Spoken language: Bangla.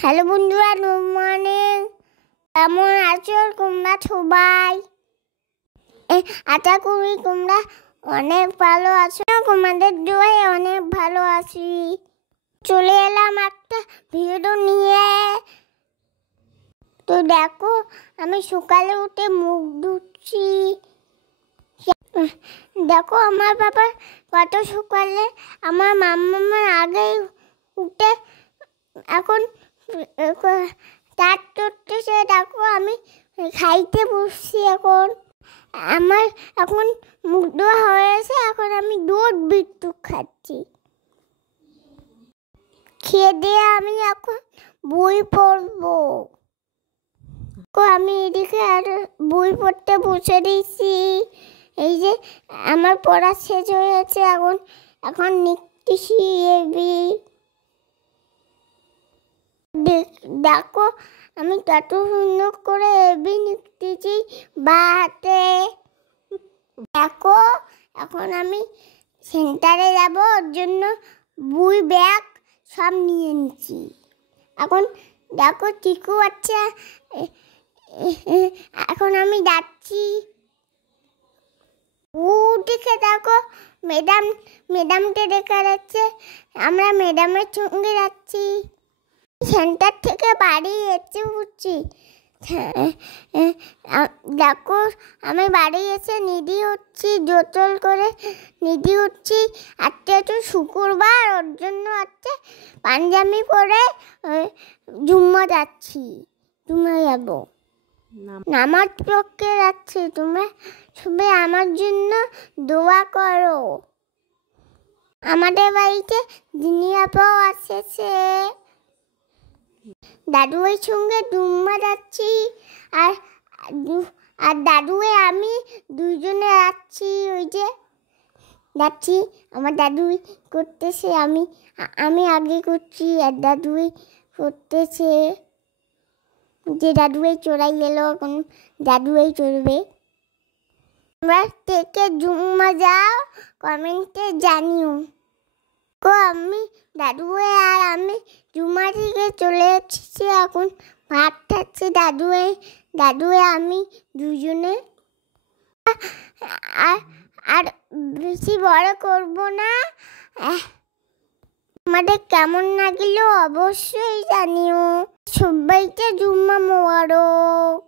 হ্যালো বন্ধুরা, গুড মর্নিং। কেমন আছো তোমরা সবাই? আশা করি তোমরা অনেক ভালো আছো। তোমাদের দোয়ায় অনেক ভালো আছি। চলে এলাম একটা ভিডিও নিয়ে। তো দেখো, আমি সকালে উঠে মুখ ধুচ্ছি। দেখো আমার বাবা কত সকালে, আমার মাম্মার আগেই উঠে এখন তার করতেছে। দেখো আমি খাইতে বসছি। আমার এখন মুখ ধোয়া হয়েছে। এখন আমি দুধ বিস্কুট খাচ্ছি। খেয়ে দিয়ে আমি এখন বই পড়বো। আমি এদিকে আর বই পড়তে বসে দিয়েছি। এই যে আমার পড়া শেষ হয়েছে। এখন লিখতেছি এবি। দেখো আমি কত সুন্দর করে এবি লিখতেছি বাতে। দেখো এখন আমি সেন্টারে যাব, ওর জন্য বই ব্যাগ সব নিয়ে নিচ্ছি। এখন দেখো চিকু বাচ্চা, এখন আমি যাচ্ছি। উঠে দেখো ম্যাডামকে দেখা যাচ্ছে। আমরা ম্যাডামের সঙ্গে যাচ্ছি। সেন্টার থেকে বাড়ি এসে উঠছি। দেখো আমি বাড়ি এসে নিধি হচ্ছি, জোতল করে নিধি হচ্ছি। আজকে একটু শুক্রবার, ওর জন্য হচ্ছে পাঞ্জাবি পরে জুম্মা যাচ্ছি। জুম্মা যাবো, নামাজ পড়তে যাচ্ছি। তোমরা সবাই আমার জন্য দোয়া করো। আমাদের বাড়িতে দিনী আপাও আসছে। দাদুয়ের সঙ্গে ডুম্মা যাচ্ছি। আর দাদুয়ে আমি দুইজনে যাচ্ছি। ওই যে যাচ্ছি, আমার দাদুই করতেছে, আমি আগে করছি আর দাদুই করতেছে। যে দাদুয়ে চড়াই গেল, এখন দাদুই চড়বে। তোমরা থেকে জুম্মা যাও, কমেন্টে জানিও। আমি দাদুয়ে আর আমি জুম্মা থেকে চলে এসেছি। এখন ভাত খাচ্ছি দাদুয়ে আমি দুজনে। আর বেশি বড় করব না। আমাদের কেমন লাগলো অবশ্যই জানিও। সবাইকে জুম্মা মোবারক।